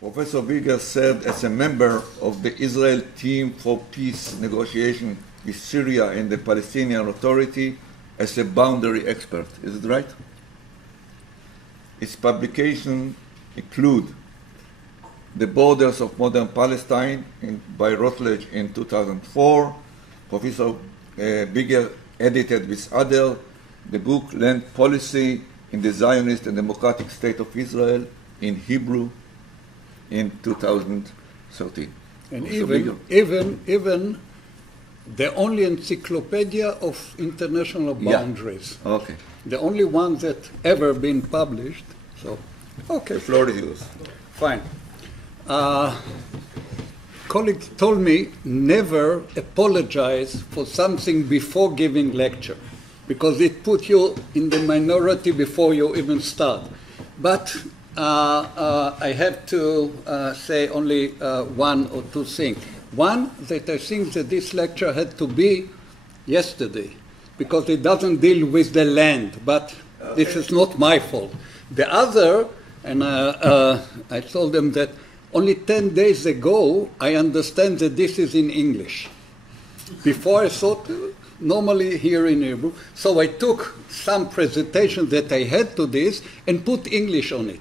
Professor Biger served as a member of the Israel team for peace negotiation with Syria and the Palestinian Authority as a boundary expert. Is it right? Its publications include The Borders of Modern Palestine by Routledge in 2004. Professor Biger edited with others the book Land Policy in the Zionist and Democratic State of Israel in Hebrew in 2013. And even the only encyclopedia of international boundaries. Yeah. Okay. The only one that ever been published. So, okay. The floor is yours. Fine. Colleagues told me never apologize for something before giving lecture, because it puts you in the minority before you even start. But I have to say only one or two things. One, that I think that this lecture had to be yesterday, because it doesn't deal with the land, but this is not my fault. The other, and I told them that only 10 days ago, I understand that this is in English. Before I thought, normally here in Hebrew. So I took some presentations that I had to this and put English on it.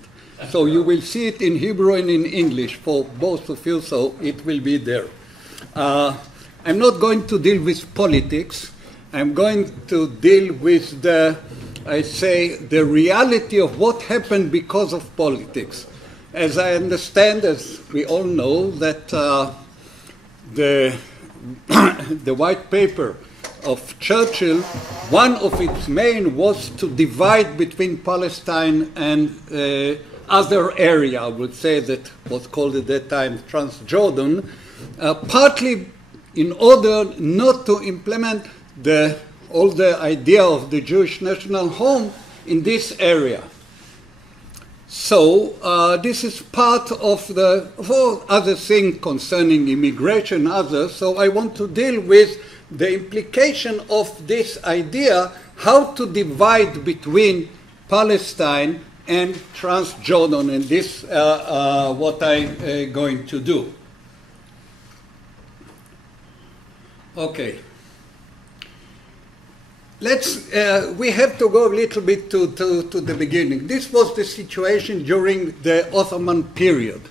So you will see it in Hebrew and in English for both of you, so it will be there. I'm not going to deal with politics. I'm going to deal with the reality of what happened because of politics. As I understand, as we all know, that the white paper of Churchill, one of its main was to divide between Palestine and other area, I would say, that was called at that time Trans-Jordan, partly in order not to implement all the idea of the Jewish national home in this area. So this is part of the other thing concerning immigration and others. So I want to deal with the implication of this idea, how to divide between Palestine and Trans-Jordan, and this what I'm going to do. Okay. We have to go a little bit to the beginning. This was the situation during the Ottoman period,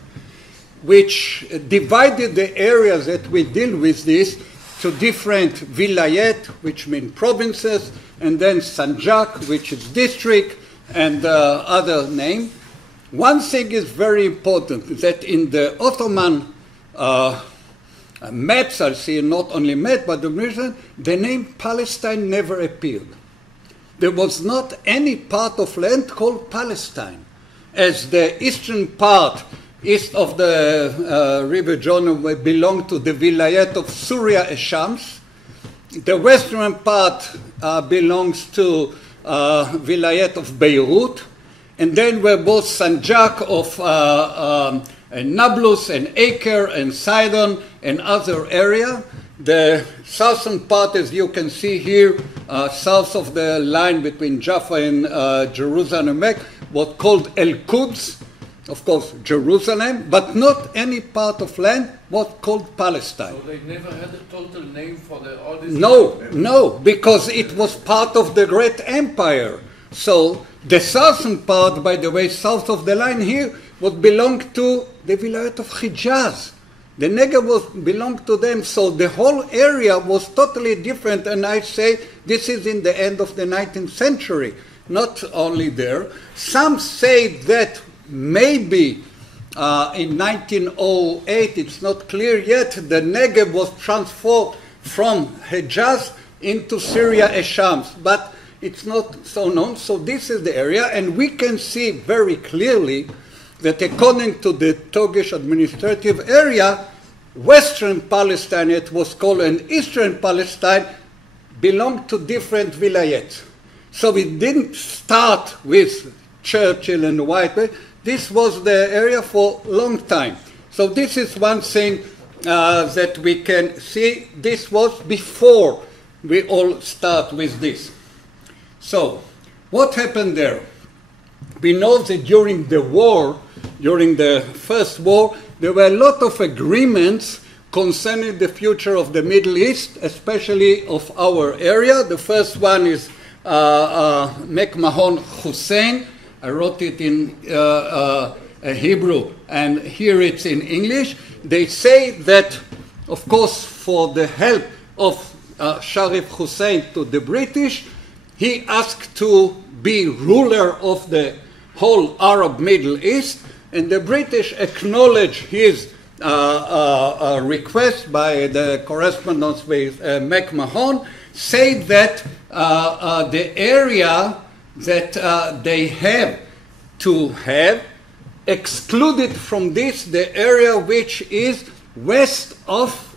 which divided the areas that we deal with this to different vilayet, which mean provinces, and then sanjak, which is district, and other name. One thing is very important, that in the Ottoman maps, I see, not only map, but the name Palestine never appeared. There was not any part of land called Palestine, as the eastern part, east of the River Jordan, belonged to the vilayet of Surya Shams. The western part belongs to vilayet of Beirut, and then were both sanjak of Nablus and Acre and Sidon and other area. The southern part, as you can see here, south of the line between Jaffa and Jerusalem and Mecca, was called El-Quds, of course Jerusalem, but not any part of land was called Palestine. So they never had a total name for all this? No, because it was part of the great empire. So the southern part, by the way, south of the line here, would belong to the vilayet of Hijaz. The Negev belonged to them, so the whole area was totally different, and I say this is in the end of the 19th century, not only there. Some say that maybe in 1908, it's not clear yet, the Negev was transferred from Hijaz into Syria Shams, but it's not so known. So this is the area, and we can see very clearly that according to the Turkish administrative area, Western Palestine, it was called, and Eastern Palestine belonged to different vilayets. So it didn't start with Churchill and the White Paper. This was the area for a long time. So this is one thing that we can see. This was before we all start with this. So what happened there? We know that during the war, during the First War, there were a lot of agreements concerning the future of the Middle East, especially of our area. The first one is McMahon Hussein. I wrote it in Hebrew, and here it's in English. They say that, of course, for the help of Sharif Hussein to the British, he asked to be ruler of the whole Arab Middle East, and the British acknowledged his request by the correspondence with McMahon, say that the area that they have to have excluded from this the area which is west of,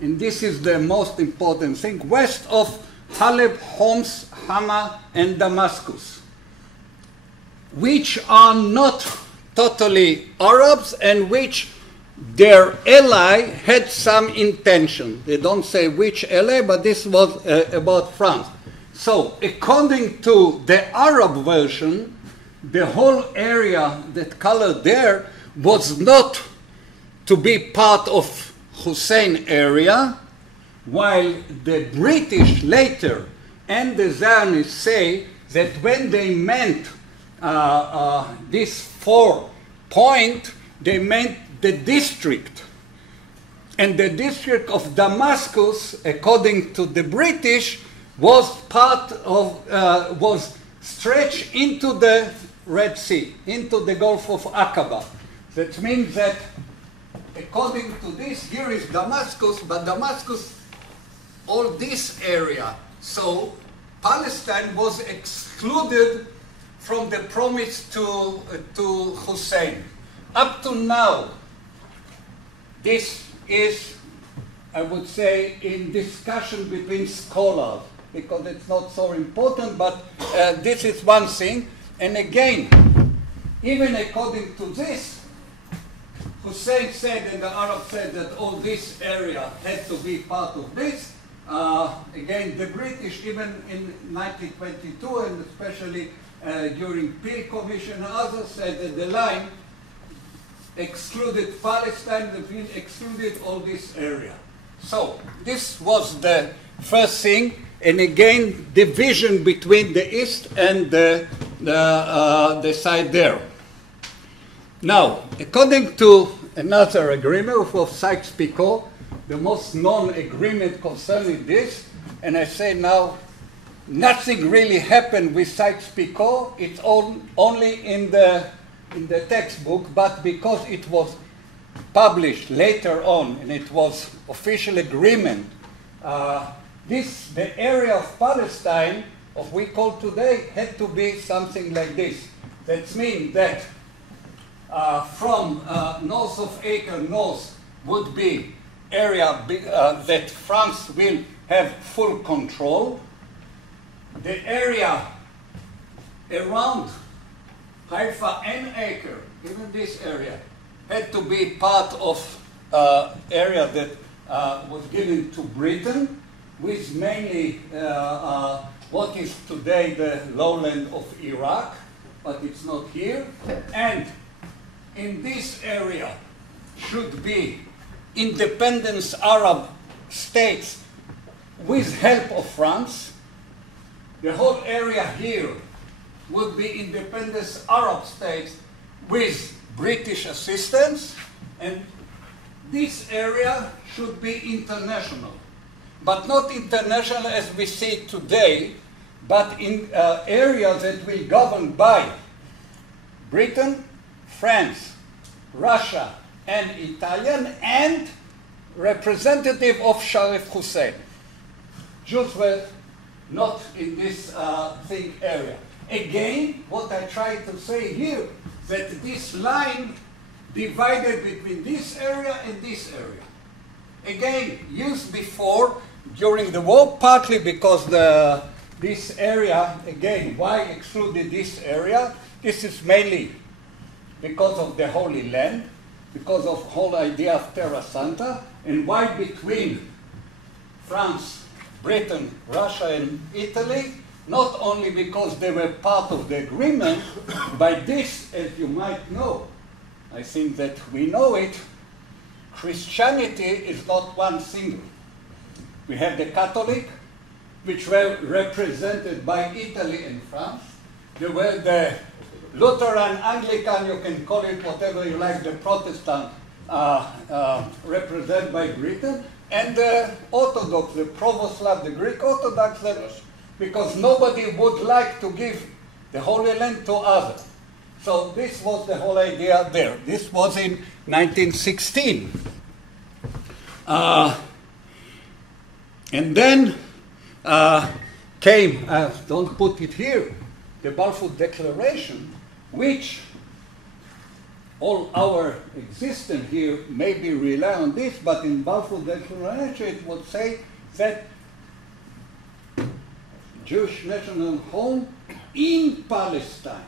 and this is the most important thing, west of Haleb, Homs, Hama, and Damascus, which are not totally Arabs and which their ally had some intention. They don't say which ally, but this was about France. So, according to the Arab version, the whole area that colored there was not to be part of Hussein area, while the British later and the Zionists say that when they meant this 4 point, they meant the district. And the district of Damascus, according to the British, was part of, was stretched into the Red Sea, into the Gulf of Aqaba. That means that, according to this, here is Damascus, but Damascus, all this area. So Palestine was excluded from the promise to Hussein. Up to now, this is, I would say, in discussion between scholars, because it's not so important, but this is one thing. And again, even according to this, Hussein said and the Arabs said that all this area had to be part of this. Again, the British, even in 1922, and especially during Peel Commission and others, said that the line excluded Palestine, the Peel excluded all this area. So, this was the first thing, and again, division between the East and the side there. Now, according to another agreement of Sykes-Picot, the most known agreement concerning this, and I say now, nothing really happened with Sykes-Picot. It's only in the textbook, but because it was published later on and it was official agreement, the area of Palestine, of we call today, had to be something like this. That means that from north of Acre north would be area that France will have full control. The area around Haifa and Acre, even this area, had to be part of area that was given to Britain, with mainly what is today the lowland of Iraq, but it's not here. And in this area should be independent Arab states with help of France. The whole area here would be independent Arab states with British assistance, and this area should be international. But not international as we see it today, but in areas that will be governed by Britain, France, Russia, and Italian, and representative of Sharif Hussein. Jews were not in this thing area. Again, what I try to say here, that this line divided between this area and this area. Again, used before during the war, partly because this area, again, why excluded this area? This is mainly because of the Holy Land, because of the whole idea of Terra Santa, and why between France, Britain, Russia, and Italy, not only because they were part of the agreement, by this, as you might know, I think that we know it, Christianity is not one single. We have the Catholic, which were represented by Italy and France. There were the Lutheran, Anglican, you can call it whatever you like, the Protestant, represented by Britain, and the Orthodox, the Pravoslav, the Greek Orthodox, because nobody would like to give the Holy Land to others. So this was the whole idea there. This was in 1916. And then came, don't put it here, the Balfour Declaration, which all our existence here maybe rely on this, but in Balfour Declaration it would say that Jewish national home in Palestine.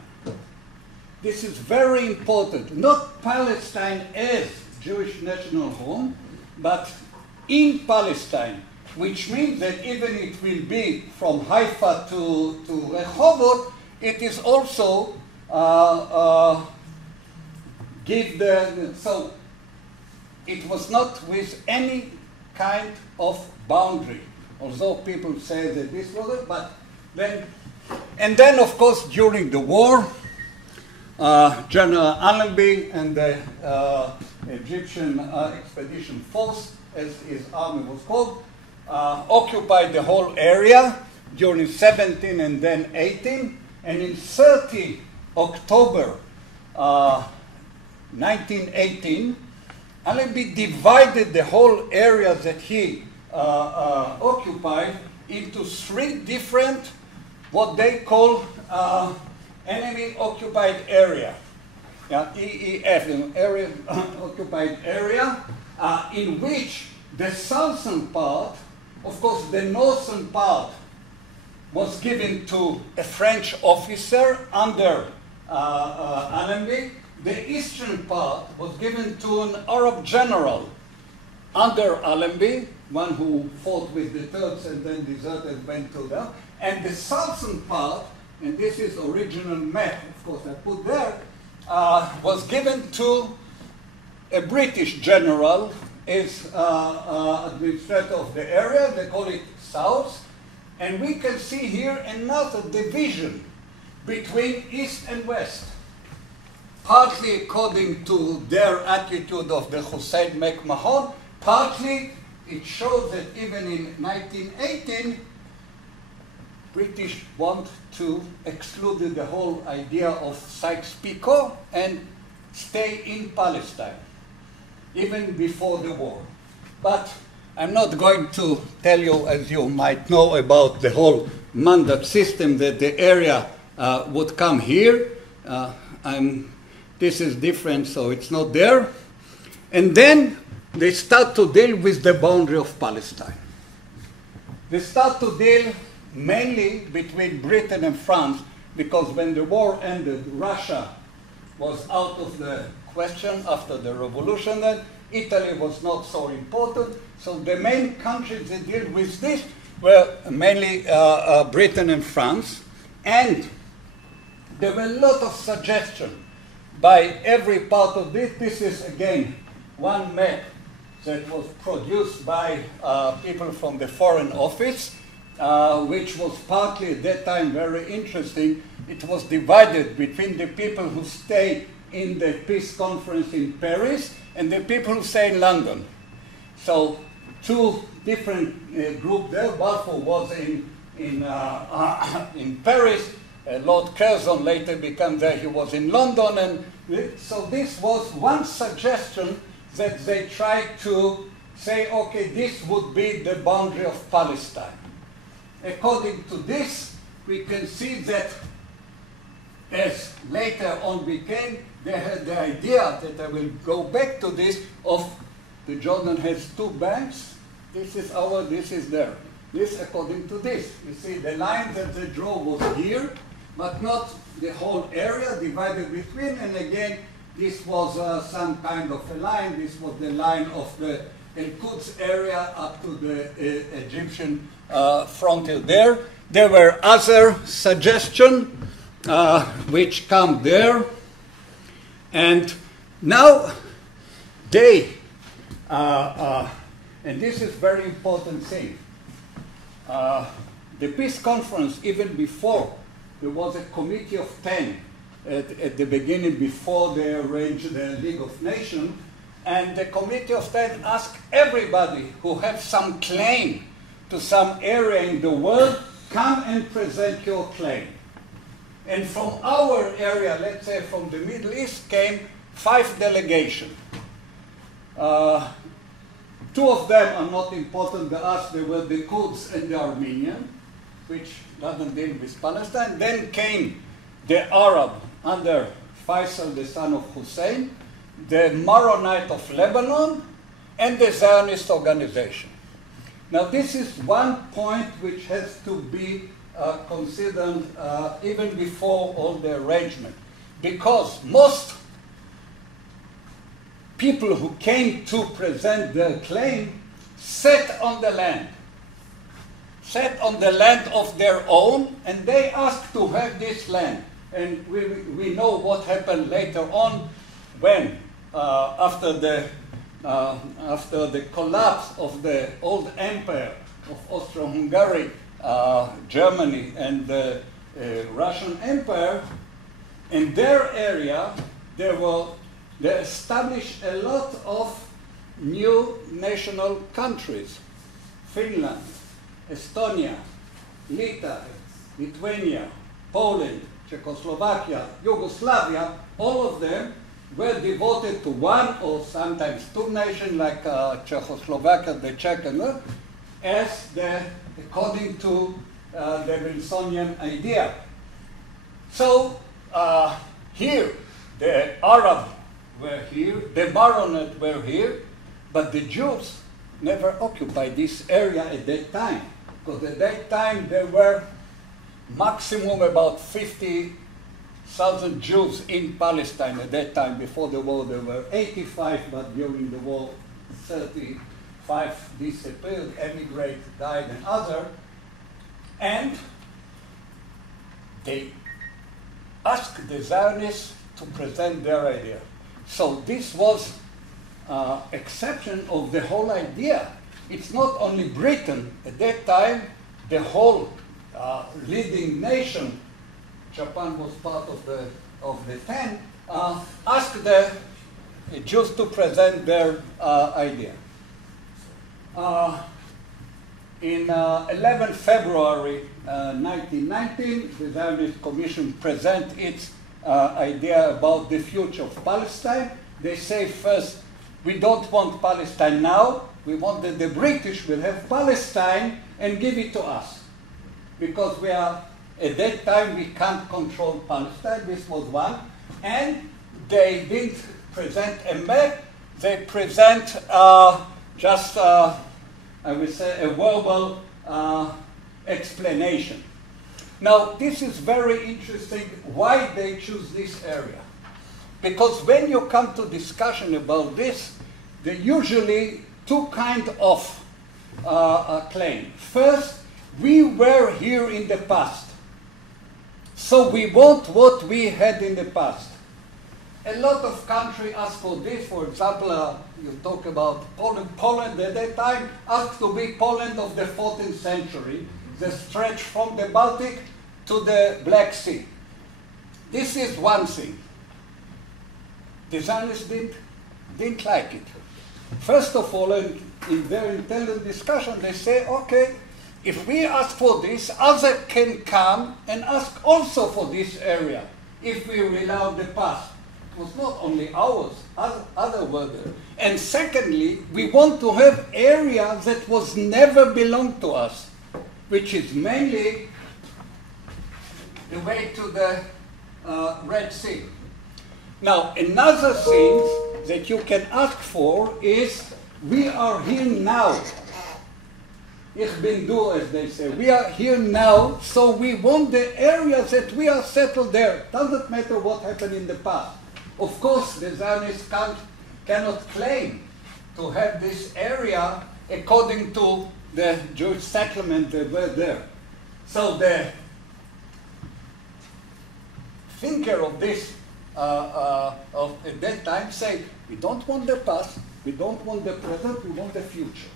This is very important. Not Palestine as Jewish national home, but in Palestine, which means that even it will be from Haifa to Rehovot, it is also so it was not with any kind of boundary, although people say that this was it, but then, and then of course during the war, General Allenby and the Egyptian Expedition Force, as his army was called, occupied the whole area during 17 and then 18, and in 30 October 1918, Allenby divided the whole area that he occupied into 3 different, what they call enemy occupied area, EEF, area occupied area, in which the southern part, of course the northern part, was given to a French officer under Allenby. The eastern part was given to an Arab general under Allenby, one who fought with the Turks and then deserted, went to them. And the southern part, and this is original map, of course I put there, was given to a British general as administrator of the area. They call it South. And we can see here another division between East and West, partly according to their attitude of the Hussein McMahon, partly it shows that even in 1918, British want to exclude the whole idea of Sykes-Picot and stay in Palestine, even before the war. But I'm not going to tell you, as you might know, about the whole mandate system, that the area would come here. This is different, so it's not there. And then they start to deal with the boundary of Palestine. They start to deal mainly between Britain and France, because when the war ended, Russia was out of the question after the revolution then. Italy was not so important. So the main countries that deal with this were mainly Britain and France. And there were a lot of suggestions by every part of this. This is, again, one map that was produced by people from the Foreign Office, which was partly at that time very interesting. It was divided between the people who stayed in the peace conference in Paris and the people who stay in London. So 2 different groups there. Balfour was in Paris. Lord Curzon later became there. He was in London. And so this was one suggestion that they tried to say, okay, this would be the boundary of Palestine. According to this, we can see that as later on became, they had the idea that I will go back to this of the Jordan has 2 banks. This is our, this is there. This according to this. You see the line that they draw was here, but not the whole area divided between. And again, this was some kind of a line. This was the line of the El-Quds area up to the Egyptian frontier there. There were other suggestions which come there. And Now, they, and this is very important thing, the peace conference, even before, there was a committee of 10 at the beginning before they arranged the League of Nations, and the committee of 10 asked everybody who has some claim to some area in the world, come and present your claim. And from our area, let's say from the Middle East, came 5 delegations. 2 of them are not important to us. They were the Kurds and the Armenian, which doesn't deal with Palestine. Then came the Arab under Faisal, the son of Hussein, the Maronite of Lebanon, and the Zionist organization. Now, this is one point which has to be considered even before all the arrangement, because most people who came to present their claim sat on the land of their own, and they asked to have this land. And we know what happened later on when, after the collapse of the old empire of Austro-Hungary, Germany, and the Russian Empire, in their area, they established a lot of new national countries. Finland, Estonia, Lithuania, Poland, Czechoslovakia, Yugoslavia, all of them were devoted to one or sometimes 2 nations, like Czechoslovakia, the Czech, as according to the Wilsonian idea. So here, the Arab were here, the Maronite were here, but the Jews never occupied this area at that time, because at that time there were maximum about 50,000 Jews in Palestine at that time. Before the war there were 85, but during the war 35 disappeared, emigrated, died, and other. And they asked the Zionists to present their idea. So this was exception of the whole idea. It's not only Britain. At that time, the whole leading nation, Japan was part of the 10, asked the Jews to present their idea. In 11 February 1919, the Zionist Commission present its idea about the future of Palestine. They say first, we don't want Palestine now. We want that the British will have Palestine and give it to us. Because we are, at that time, we can't control Palestine. This was one. And they didn't present a map. They present just, I would say, a verbal explanation. Now, this is very interesting why they choose this area. Because when you come to discussion about this, there are usually 2 kinds of claim. First, we were here in the past, so we want what we had in the past. A lot of countries ask for this. For example, you talk about Poland. Poland at that time asked to be Poland of the 14th century, the stretch from the Baltic to the Black Sea. This is one thing. The Zionists didn't like it. First of all, in their intelligent discussion, they say, okay, if we ask for this, others can come and ask also for this area, if we rely on the past. It was not only ours, other were there. And secondly, we want to have area that was never belonged to us, which is mainly the way to the Red Sea. Now, another thing that you can ask for is, we are here now. Ich bin du, as they say. We are here now, so we want the areas that we are settled there. Doesn't matter what happened in the past. Of course, the Zionists cannot claim to have this area according to the Jewish settlement that were there. So the thinker of this at that time say, we don't want the past, we don't want the present, we want the future.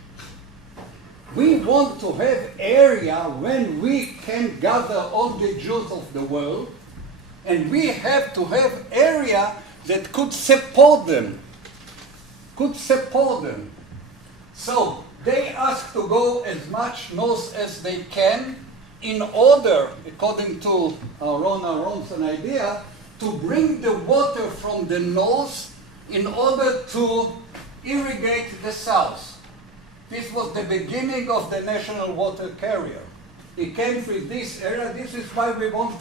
We want to have area when we can gather all the Jews of the world, and we have to have area that could support them. So they ask to go as much north as they can in order, according to Aaron's idea, to bring the water from the north in order to irrigate the south. This was the beginning of the national water carrier. It came through this area. This is why we want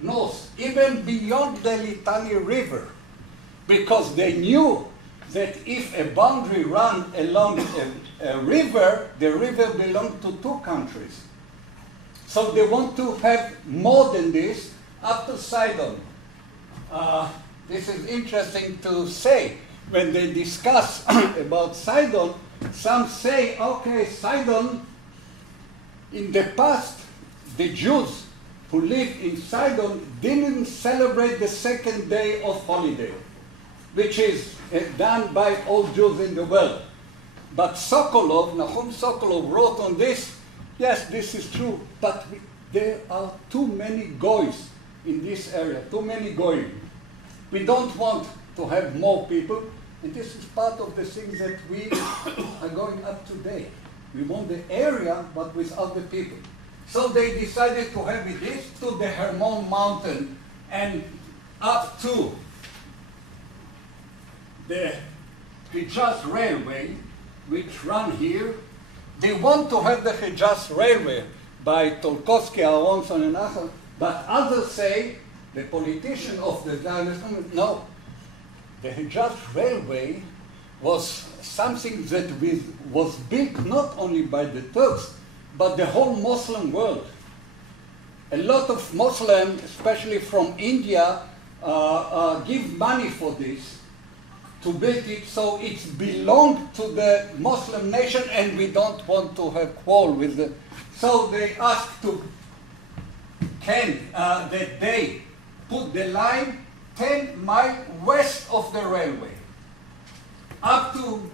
north, even beyond the Litani River, because they knew that if a boundary ran along a river, the river belonged to two countries. So they want to have more than this up to Sidon. This is interesting to say. When they discuss about Sidon, some say, okay, Sidon, in the past, the Jews who lived in Sidon didn't celebrate the second day of holiday, which is done by all Jews in the world. But Nahum Sokolov wrote on this, yes, this is true, but there are too many goys in this area, too many goyim. We don't want to have more people, and this is part of the things that we are going up today. We want the area, but without the people. So they decided to have this to the Hermon mountain and up to the Hijaz Railway, which run here. They want to have the Hijaz Railway by Tolkowski, Aronson, and Achel, but others say, the politician of the Zionism, no. The Hijaz Railway was something that was built not only by the Turks, but the whole Muslim world. A lot of Muslims, especially from India, give money for this, to build it, so it belonged to the Muslim nation, and we don't want to have quarrel with it. So they asked that they put the line 10 miles west of the railway, up to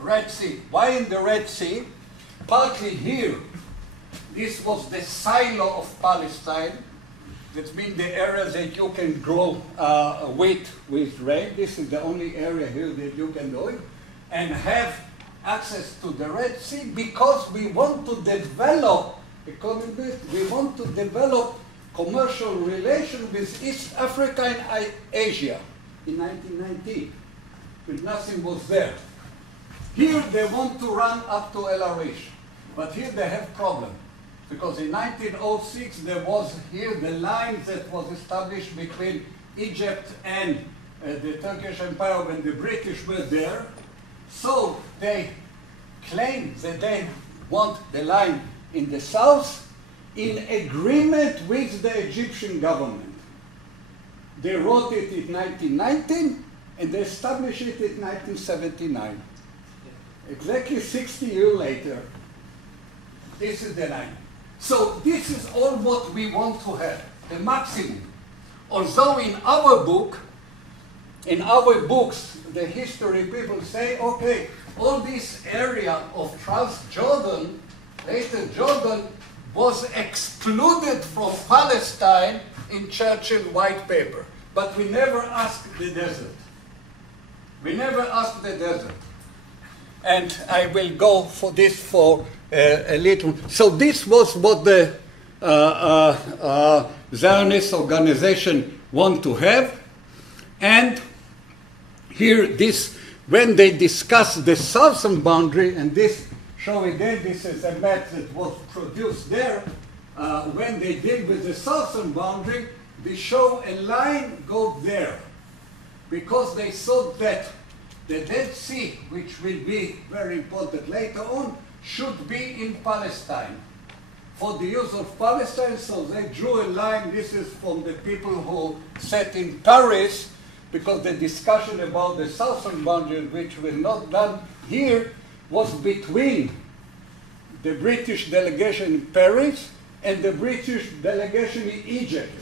Red Sea. Why in the Red Sea? Partly here, this was the silo of Palestine. That means the area that you can grow wheat with rain. This is the only area here that you can do it, and have access to the Red Sea, because we want to develop, according to this, we want to develop commercial relations with East Africa and Asia in 1919, when nothing was there. Here they want to run up to El Arish, but here they have problem, because in 1906 there was here the line that was established between Egypt and the Turkish Empire when the British were there. So they claim that they want the line in the south, in agreement with the Egyptian government. They wrote it in 1919, and they established it in 1979. Exactly 60 years later, this is the line. So this is all what we want to have, the maximum. Although in our books, the history people say, okay, all this area of Trans-Jordan, later Jordan, was excluded from Palestine in Churchill white paper. But we never asked the desert. We never asked the desert. And I will go for this for a little. So this was what the Zionist organization want to have. And here this, when they discuss the southern boundary, and this show again, this is a map that was produced there. When they deal with the southern boundary, they show a line go there, because they thought that the Dead Sea, which will be very important later on, should be in Palestine, for the use of Palestine. So they drew a line. This is from the people who sat in Paris, because the discussion about the southern boundary, which was not done here, was between the British delegation in Paris and the British delegation in Egypt.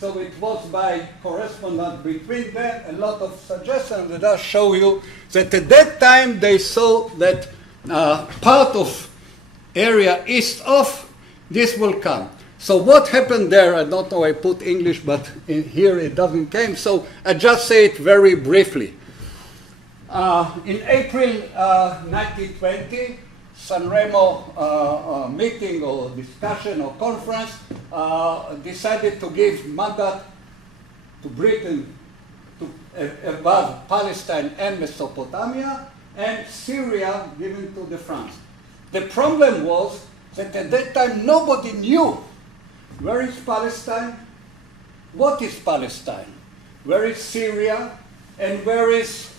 So it was by correspondence between them, a lot of suggestions that I'll show you that at that time they saw that part of area east of this will come. So what happened there, I don't know, I put English, but in here it doesn't come, so I just say it very briefly. In April 1920, San Remo meeting or discussion or conference decided to give mandate to Britain to above Palestine and Mesopotamia, and Syria given to the France. The problem was that at that time nobody knew where is Palestine, what is Palestine, where is Syria, and where is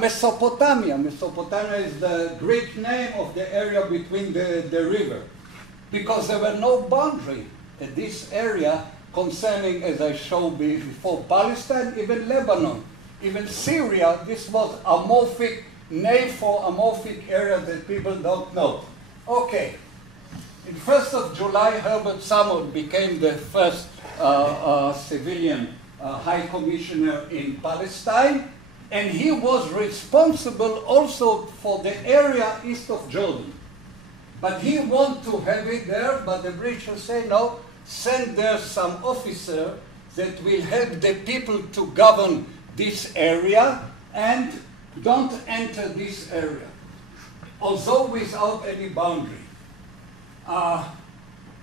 Mesopotamia. Mesopotamia is the Greek name of the area between the river, because there were no boundary in this area concerning, as I showed before, Palestine, even Lebanon, even Syria. This was amorphic name for amorphic area that people don't know. Okay, in 1st of July, Herbert Salmon became the first civilian High Commissioner in Palestine, and he was responsible also for the area east of Jordan. But he wanted to have it there, but the British say, no, send there some officer that will help the people to govern this area and don't enter this area, although without any boundary.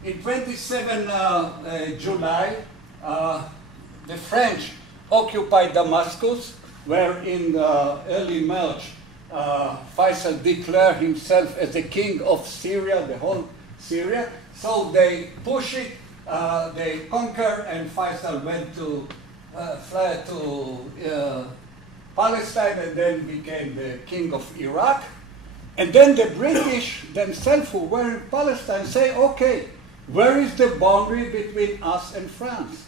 In 27 July, the French occupied Damascus, where in early March, Faisal declared himself as the king of Syria, the whole Syria. So they push it, they conquer, and Faisal went to fly to Palestine and then became the king of Iraq. And then the British themselves, who were in Palestine, say, okay, where is the boundary between us and France?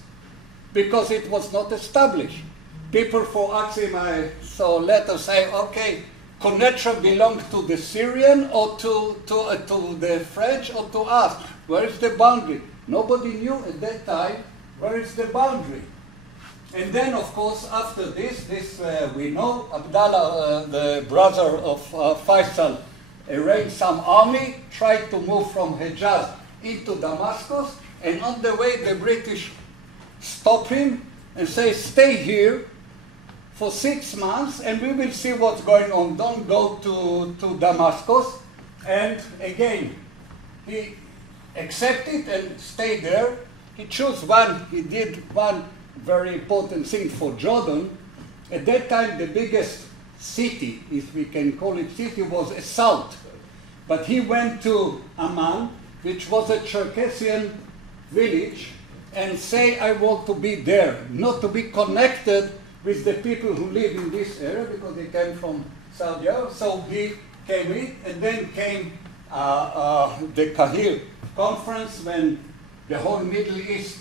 Because it was not established. People for Axim, I saw letters say, okay, Connection belongs to the Syrian or to the French or to us. Where is the boundary? Nobody knew at that time where is the boundary. And then, of course, after this we know, Abdallah, the brother of Faisal, arranged some army, tried to move from Hejaz into Damascus, and on the way the British stop him and say, stay here for 6 months and we will see what's going on. Don't go to Damascus. And again, he accepted and stayed there. He did one very important thing for Jordan. At that time, the biggest city, if we can call it city, was Assault. But he went to Amman, which was a Circassian village, and say, I want to be there, not to be connected with the people who live in this area, because they came from Saudi Arabia. So he came in, and then came the Kahir conference, when the whole Middle East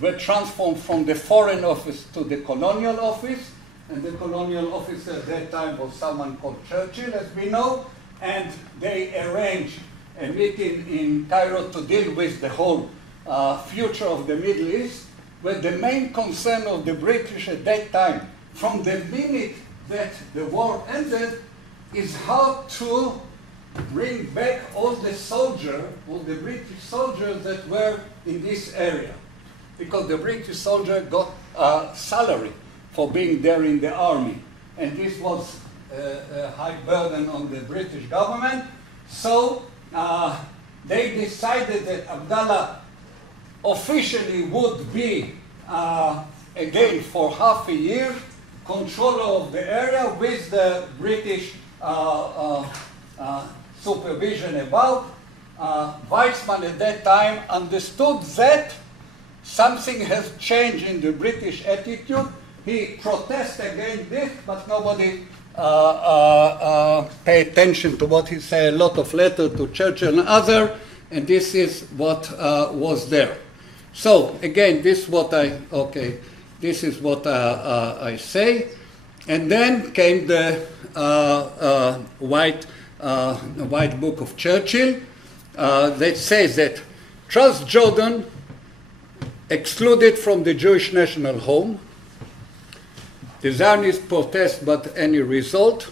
were transformed from the Foreign Office to the Colonial Office, and the Colonial Officer at that time was someone called Churchill, as we know, and they arranged a meeting in Cairo to deal with the whole future of the Middle East, where the main concern of the British at that time, from the minute that the war ended, is how to bring back all the British soldiers that were in this area. Because the British soldier got a salary for being there in the army. And this was a high burden on the British government. So they decided that Abdallah officially would be, again, for half a year, controller of the area with the British supervision about. Weizmann at that time understood that something has changed in the British attitude. He protested against this, but nobody paid attention to what he said. A lot of letters to Churchill and others, and this is what was there. So again, this is what I say, and then came the White Book of Churchill that says that Trans-Jordan excluded from the Jewish national home. The Zionists protest but any result.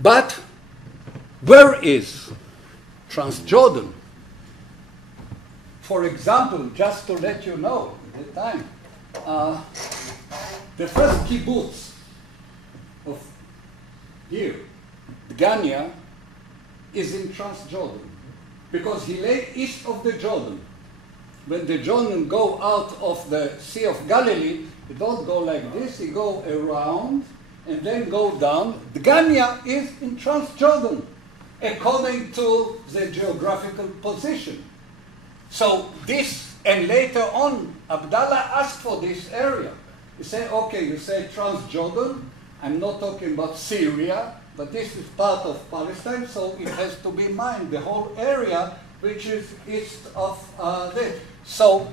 But where is Trans-Jordan? For example, just to let you know, at the time, the first kibbutz of here, Ganya, is in Trans-Jordan, because he lay east of the Jordan. When the Jordan go out of the Sea of Galilee, it don't go like this, it go around and then go down. The Ganya is in Trans-Jordan, according to the geographical position. So this, and later on, Abdallah asked for this area. You say, okay, you say Trans-Jordan, I'm not talking about Syria, but this is part of Palestine, so it has to be mine, the whole area which is east of this. So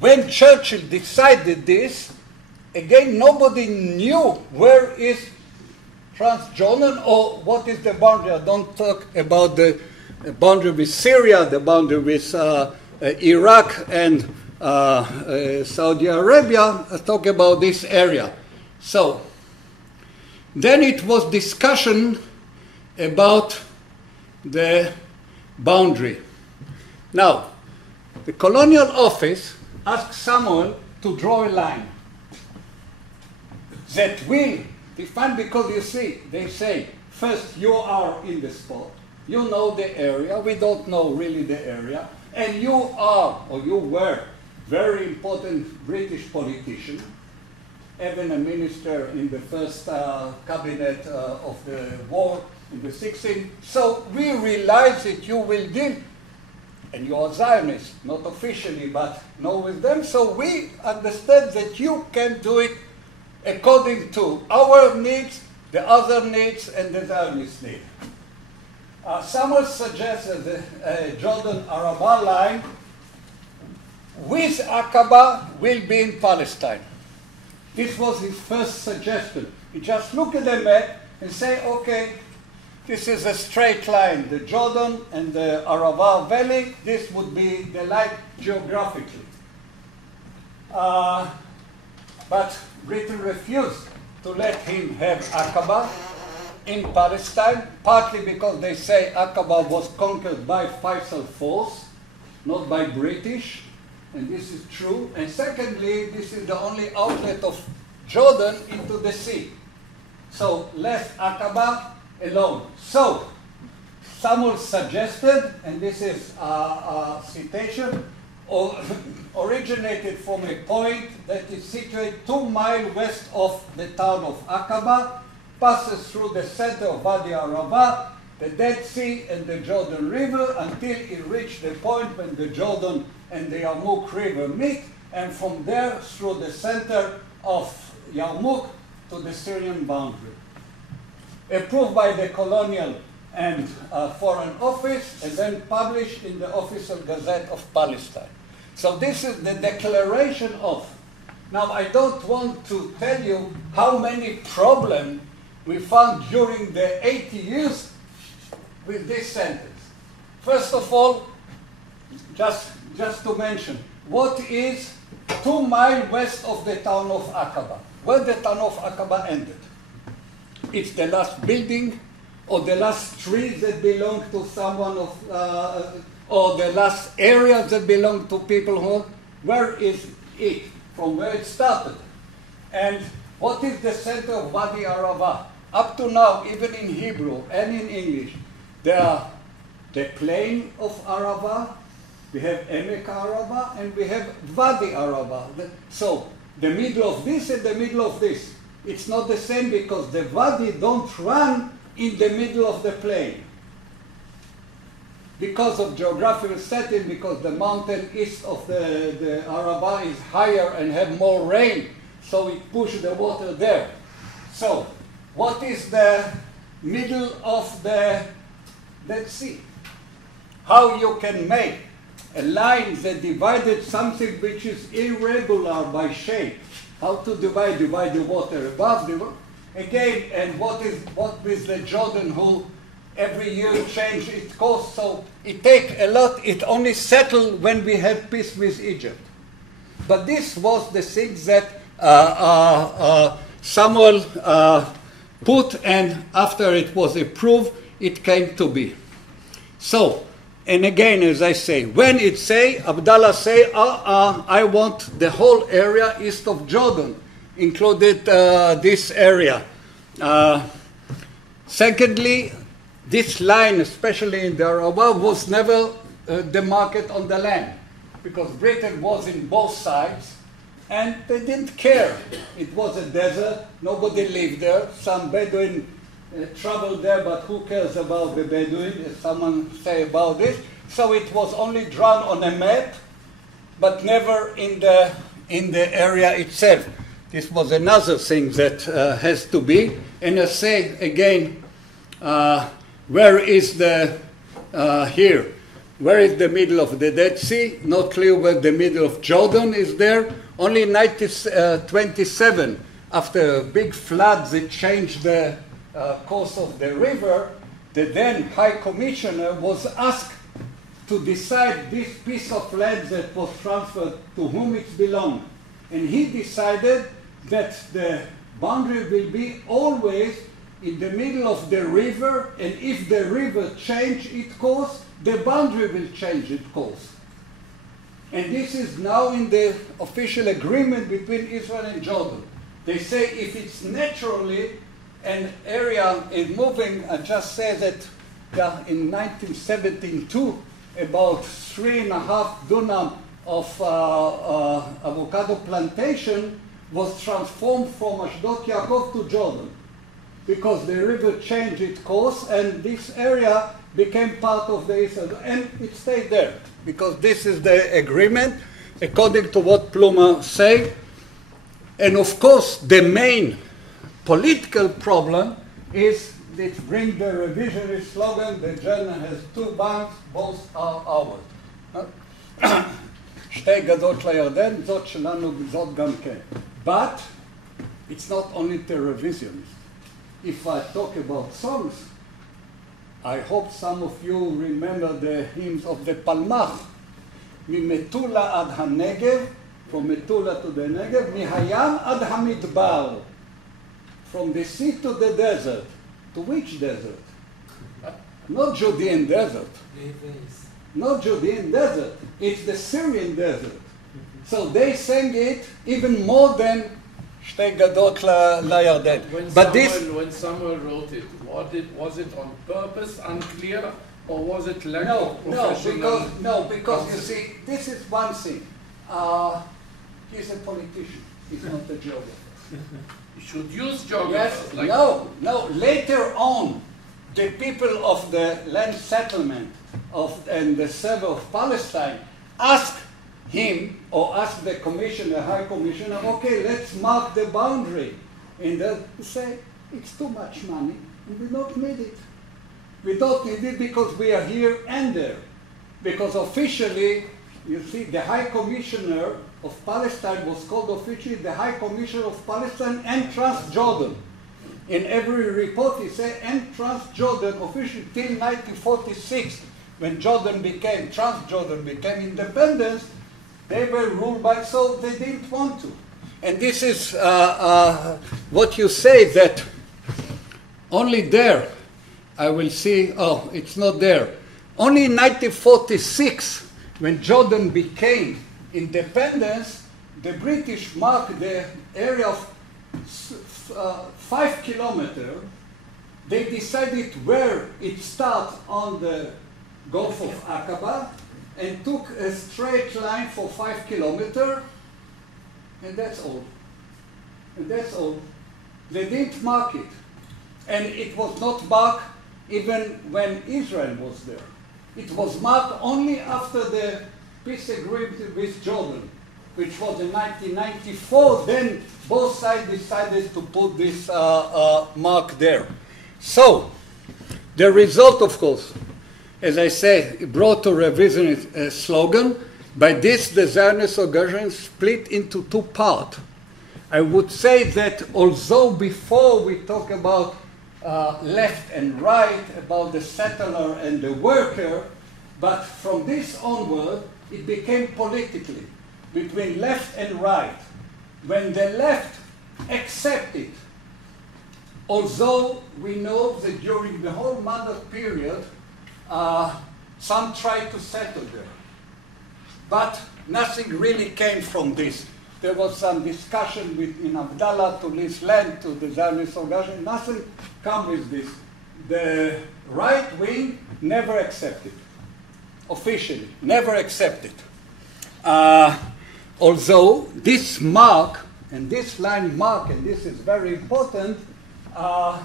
when Churchill decided this, again, nobody knew where is Trans-Jordan or what is the boundary. I don't talk about the boundary with Syria, the boundary with Iraq and Saudi Arabia. I talk about this area. So then it was discussion about the boundary. Now, the colonial office asked Samuel to draw a line that will define, because you see, they say, first you are in the spot, you know the area, we don't know really the area, and you are, or you were, very important British politician, even a minister in the first cabinet of the war in the 16th. So we realize that you will deal, and you are Zionist, not officially, but know with them. So we understand that you can do it according to our needs, the other needs, and the Zionist need. Samuel suggests that the Jordan-Arabah line with Aqaba will be in Palestine. This was his first suggestion. He just look at the map and say, okay, this is a straight line, the Jordan and the Arabah Valley, this would be the line geographically. But Britain refused to let him have Aqaba in Palestine, partly because they say Aqaba was conquered by Faisal force, not by British, and this is true. And secondly, this is the only outlet of Jordan into the sea. So left Aqaba alone. So Samuel suggested, and this is a citation, originated from a point that is situated 2 miles west of the town of Aqaba, passes through the center of Wadi Arabah, the Dead Sea and the Jordan River until it reached the point when the Jordan and the Yarmouk River meet, and from there through the center of Yarmouk to the Syrian boundary. Approved by the Colonial and Foreign Office, and then published in the Official Gazette of Palestine. So this is the declaration of. Now I don't want to tell you how many problems we found during the 80 years with this sentence. First of all, just to mention, what is 2 miles west of the town of Aqaba? Where the town of Aqaba ended? It's the last building, or the last street that belonged to someone of, or the last area that belonged to people who, where is it? From where it started? And what is the center of Wadi Arabah? Up to now, even in Hebrew and in English, there are the plain of Arabah, we have Emek Arabah, and we have Wadi Arabah. So the middle of this and the middle of this. It's not the same because the Wadi don't run in the middle of the plain. Because of geographical setting, because the mountain east of the Arabah is higher and have more rain, so it pushes the water there. So, what is the middle of the Dead Sea? How you can make a line that divided something which is irregular by shape. How to divide the water above the water. Again, and what with the Jordan who every year change its course, so it take a lot, it only settled when we had peace with Egypt. But this was the thing that Samuel put, and after it was approved, it came to be. So, and again, as I say, when it say, Abdallah say, I want the whole area east of Jordan, included this area. Secondly, this line, especially in the Arabah, was never demarcated on the land, because Britain was in both sides, and they didn't care. It was a desert, nobody lived there. Some Bedouin traveled there, but who cares about the Bedouin, as someone say about this. So it was only drawn on a map, but never in the area itself. This was another thing that has to be. And I say again, where is the, here, where is the middle of the Dead Sea? Not clear where the middle of Jordan is there. Only in 1927, after big floods, it changed the course of the river. The then High Commissioner was asked to decide this piece of land that was transferred to whom it belonged. And he decided that the boundary will be always in the middle of the river, and if the river changes its course, the boundary will change its course. And this is now in the official agreement between Israel and Jordan. They say if it's naturally an area is moving, I just say that in 1972, about 3.5 dunam of avocado plantation was transformed from Ashdod Yaakov to Jordan, because the river changed its course and this area became part of the Israel, and it stayed there, because this is the agreement, according to what Pluma say. And of course, the main political problem is that bring the revisionist slogan, the Jordan has two banks, both are ours. שתי גדות לירדן, זאת שלנו וזאת גם כן. But it's not only the revisionist. If I talk about songs, I hope some of you remember the hymns of the Palmach. ממטולה עד הנגב, from Metula to the Negev, מהים עד המדבר, from the sea to the desert. To which desert? Not Judean desert. Not Judean desert. It's the Syrian desert. So they sang it even more than שתי גדות לירדן. When Samuel wrote it, was it on purpose, unclear, or was it lack of professional? No, because you see, this is one thing. He's a politician. He's not a geographer. You should use geographers. Yes, like no. Later on, the people of the land settlement and the survey of Palestine asked him, or asked the commissioner, high commissioner, okay, let's mark the boundary. And they say, it's too much money, and we don't need it. We don't need it because we are here and there. Because officially, you see, the High Commissioner of Palestine was called officially the High Commissioner of Palestine and Trans-Jordan. In every report, he said, and Trans-Jordan officially till 1946, when Trans-Jordan became independent, they were ruled by, so they didn't want to. And this is what you say, that only there, I will see, oh, it's not there. Only in 1946, when Jordan became independence, the British marked the area of 5 kilometers. They decided where it starts on the Gulf of Aqaba and took a straight line for 5 kilometers, and that's all. And that's all. They didn't mark it. And it was not marked even when Israel was there. It was marked only after the peace agreement with Jordan, which was in 1994. Then both sides decided to put this mark there. So, the result, of course, as I say, brought to revisionist slogan. By this, the Zionist organization split into two parts. I would say that although before we talk about left and right, about the settler and the worker, but from this onward, it became politically. between left and right. When the left accepted, although we know that during the whole Mandate period, some tried to settle there. But nothing really came from this. There was some discussion in Abdallah to lease land to the Zionist organization. Nothing come with this. The right wing never accepted, officially, never accepted. Although this mark, and this line mark, and this is very important, there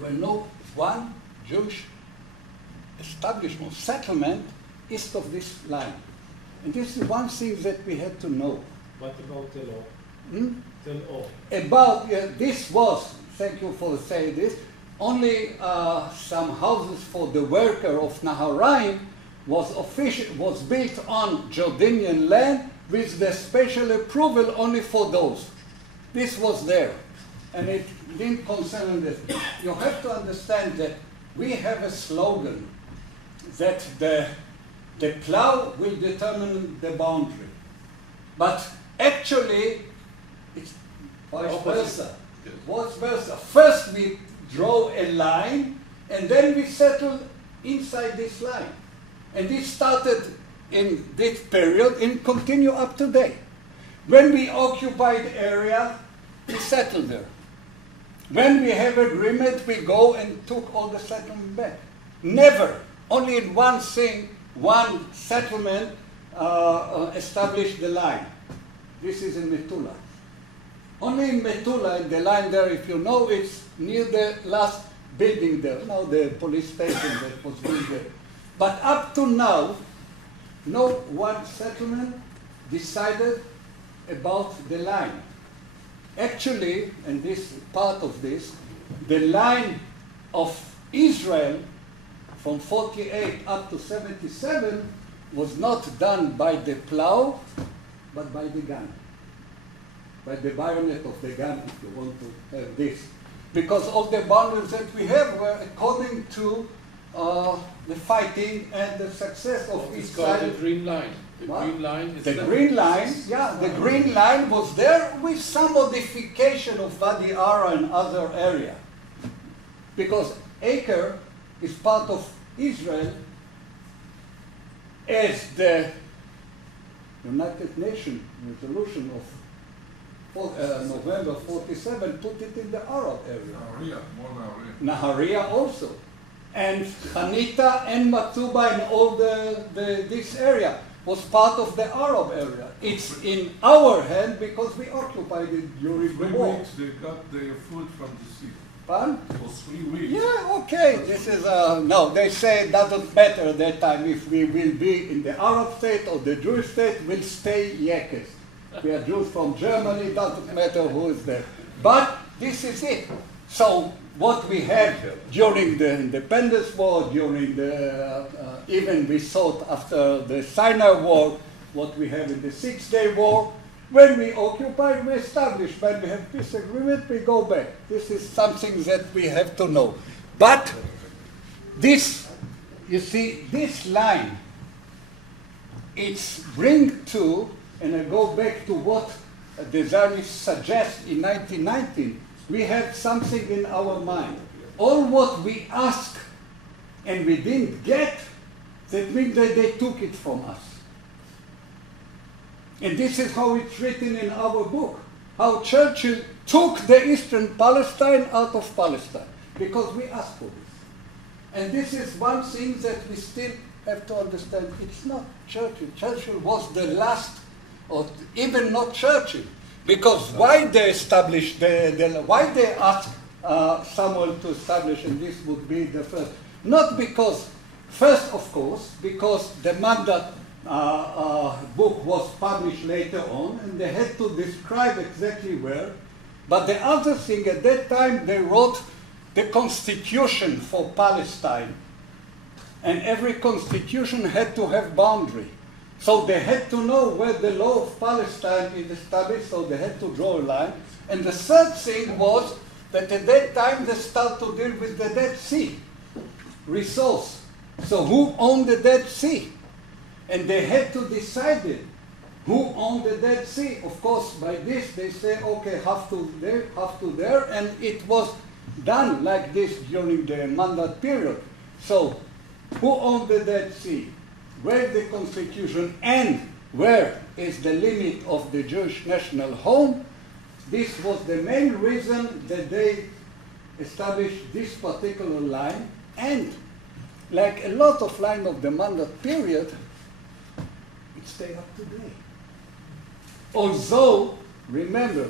were no one Jewish establishment, settlement east of this line. And this is one thing that we had to know. What about the law? The law. About, this was, thank you for saying this, only some houses for the worker of Naharaim was built on Jordanian land with the special approval only for those. This was there, and it didn't concern this. You have to understand that we have a slogan that the plow will determine the boundary. But actually, it's vice versa. Vice versa. First we draw a line, and then we settle inside this line. And this started in this period and continue up to today. When we occupied area, we settled there. When we have agreement, we go and took all the settlement back. Never, only in one thing, one settlement established the line. This is in Metula. Only in Metula, in the line there, if you know, it's near the last building there, now the police station that was built there. But up to now, no one settlement decided about the line. Actually, and this part of this, the line of Israel from 48 up to 77 was not done by the plow, but by the gun. By the bayonet of the gun, if you want to have this. Because all the boundaries that we have were according to the fighting and the success of each side. The green line. The green line is the green line, yeah, the green line was there with some modification of Wadi Ara and other area. Because Acre is part of Israel as the United Nations resolution of November 47 put it in the Arab area. Nahariya also. And Hanita and Matuba and all this area was part of the Arab area. It's in our hand because we occupied it during the war. 3 weeks they got their food from the sea. Pardon? For 3 weeks. Yeah, okay. This is, no, they say it doesn't matter at that time if we will be in the Arab state or the Jewish state, we'll stay Yakis. We are Jews from Germany, it doesn't matter who is there. But this is it. So what we had during the Independence War, during the, even we thought after the Sinai War, what we have in the Six-Day War, when we occupy, we establish. When we have peace agreement, we go back. This is something that we have to know. But this, you see, this line, it's bring to, and I go back to what the Zionists suggest in 1919, we had something in our mind. All what we ask and we didn't get, that means that they took it from us. And this is how it's written in our book, how Churchill took the Eastern Palestine out of Palestine, because we asked for this. And this is one thing that we still have to understand. It's not Churchill. Churchill was the last, or even not Churchill. Because why they established, why they asked someone to establish, and this would be the first. Not because, first of course, because the Mandate book was published later on, and they had to describe exactly where. But the other thing, at that time they wrote the constitution for Palestine. And every constitution had to have boundary. So they had to know where the law of Palestine is established, so they had to draw a line. And the third thing was that at that time they started to deal with the Dead Sea resource. So who owned the Dead Sea? And they had to decide it. Who owned the Dead Sea? Of course, by this they say, okay, half to there, half to there, and it was done like this during the mandate period. So, who owned the Dead Sea? Where is the constitution, and where is the limit of the Jewish national home? This was the main reason that they established this particular line, and like a lot of lines of the mandate period, it stayed up today. Although, remember,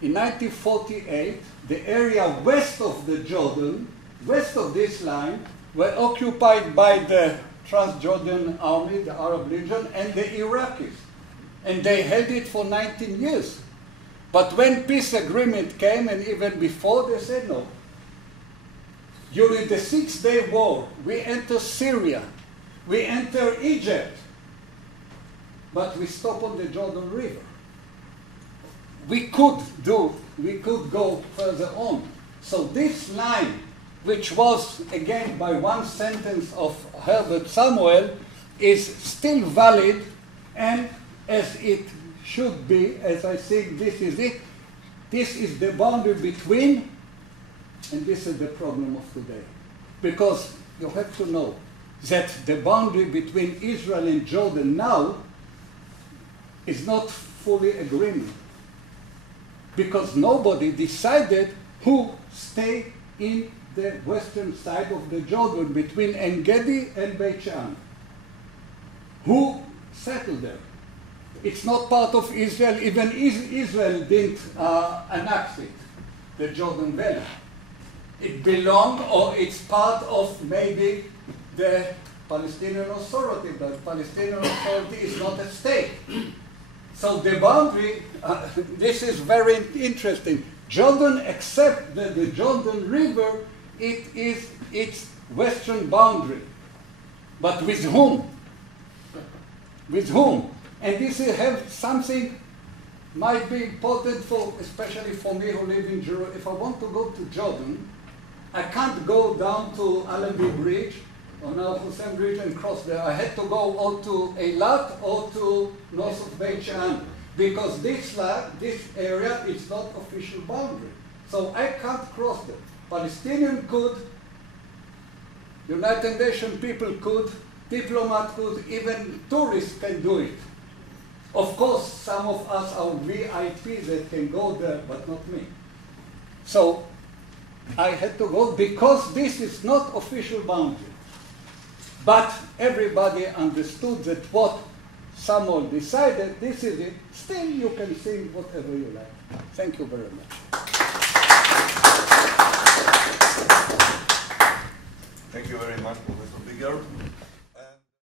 in 1948, the area west of the Jordan, west of this line, were occupied by the Trans-Jordan army, the Arab Legion, and the Iraqis. And they held it for 19 years. But when peace agreement came, and even before, they said no. During the Six-Day War, we enter Syria, we enter Egypt, but we stop on the Jordan River. We could go further on. So this line, which was, again, by one sentence of Herbert Samuel, is still valid, and as it should be, as I think this is it, this is the boundary between, and this is the problem of today. Because you have to know that the boundary between Israel and Jordan now is not fully agreement. Because nobody decided who stay in the western side of the Jordan between En-Gedi and Beit She'an. Who settled there? It's not part of Israel. Even Israel didn't annex it, the Jordan Valley. It belonged, or it's part of maybe the Palestinian Authority, but the Palestinian Authority is not a state. So the boundary, this is very interesting. Jordan, except that the Jordan River, it is its western boundary. But with whom? With whom? And this will have something might be important for, especially for me who live in Jerusalem. If I want to go to Jordan, I can't go down to Allenby Bridge or now Hussein Bridge and cross there. I had to go or to Eilat or to north of Beit She'an, because this area is not official boundary. So I can't cross them. Palestinian could, United Nations people could, diplomat could, even tourists can do it. Of course, some of us are VIPs that can go there, but not me. So I had to go because this is not official boundary. But everybody understood that what Samuel decided, this is it. Still, you can sing whatever you like. Thank you very much. Thank you very much, Professor Biger.